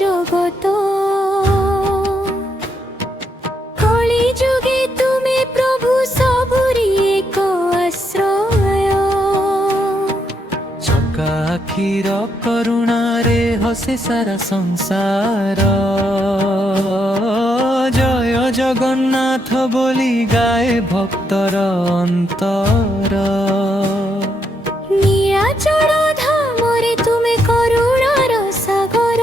জগত কলি যুগে তুমি প্রভু সবুরি এক আশ্রয় চকা আখির করুণারে হসে সারা সংসার জয় জগন্নাথ বলি গায়ে ভক্তর অন্তর নীଳାচଳ ଧାମରେ ତୁମେ କରୁଣାର ସାଗର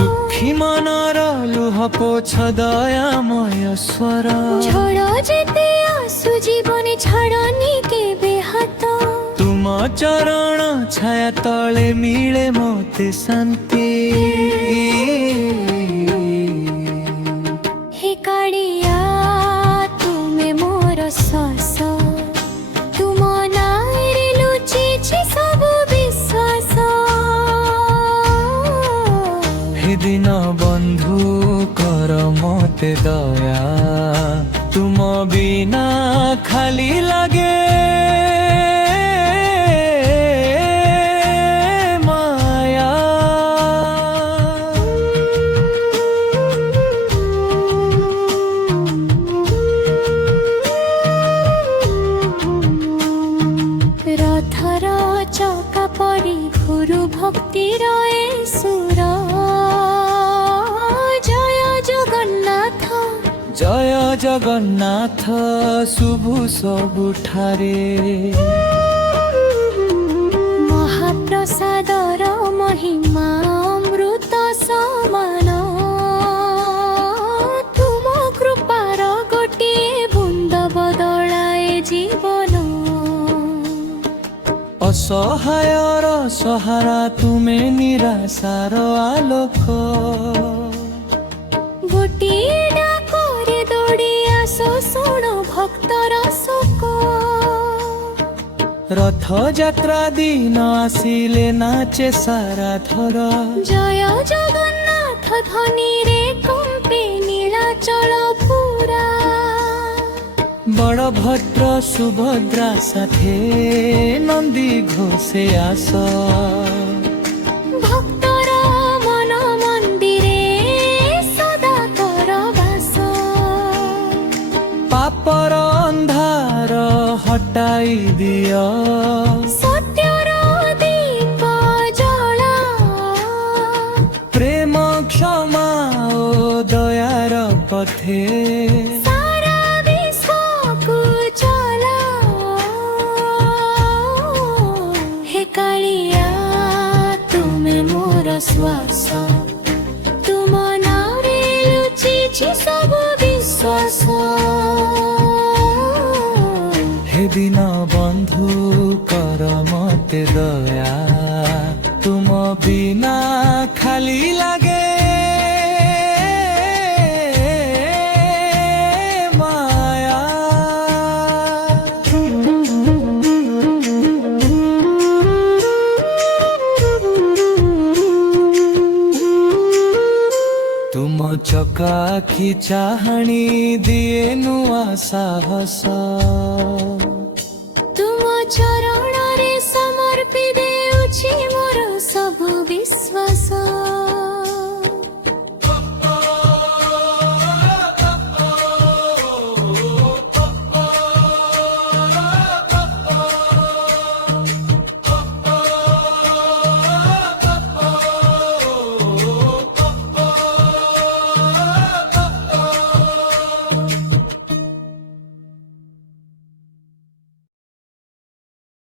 দুঃখী মনর লুহ পোছ দয়াময় স্বর ঝড় যেতে ଆସୁ ଜୀବନେ ଛାଡ଼ନି କେବେ ହାତ তুম চরণ ছায়া তলে মিলে মতে শান্তি হে କାଳିଆ ତୁମେ ମୋର ଶ୍ୱାସ ତୁମ ନାଁରେ ଲୁଚିଛି ସବୁ ବିଶ୍ୱାସ সেদিন বন্ধু কর মতে দয়া তুম বিনা খালি লাগে মায়া ରଥର ଚକା ପରି ଘୁରୁ ଭକ୍ତିର ଏ ସୁର ଜୟ ଜଗନ୍ନାଥ জয় জগন্নাথ শুভু ସବୁଠାରେ ମହାପ୍ରସାଦର ମହିମା ଅମୃତ ସମାନ ତୁମ କୃପାର ଗୋଟିଏ ବୁନ୍ଦ ବଦଳାଏ ଜୀବନ অসহায়র সহারা তুমি নিরাশার আলোক ଗୋଟିଏ ଡାକରେ ଦୌଡ଼ି ଆସ ଶୁଣ ଭକ୍ତର ଶୋକ রথযাত্রা দিন আসিলে নাচে সারা ধর জয় জগন্নাଥ ধ্বনিରେ କମ୍ପେ ନୀଳାଚଳ ପୁରା বড়ভদ্র সুভদ্রা সাথে নন্দী ঘোষে আস ভক্তর মন মন্দিরে সদা কর বাস পাপর অন্ধার হটাই দিও সত্যর দীপ জ্বলা প্রেম ক্ষমা ও দয়ার পথে সারা বিশ্বକୁ চলা হে কাଳିଆ ତୁମେ ମୋର ଶ୍ୱାସ ତୁମ ନାଁରେ ଲୁଚିଛି ସବୁ ବିଶ୍ୱାସ সেদিন বন্ধু কর মতে দয়া তুম বিনা খালি লাগে মায়া তুম চকা আখি চাহাণী দিয়ে নূଆ ସାହସ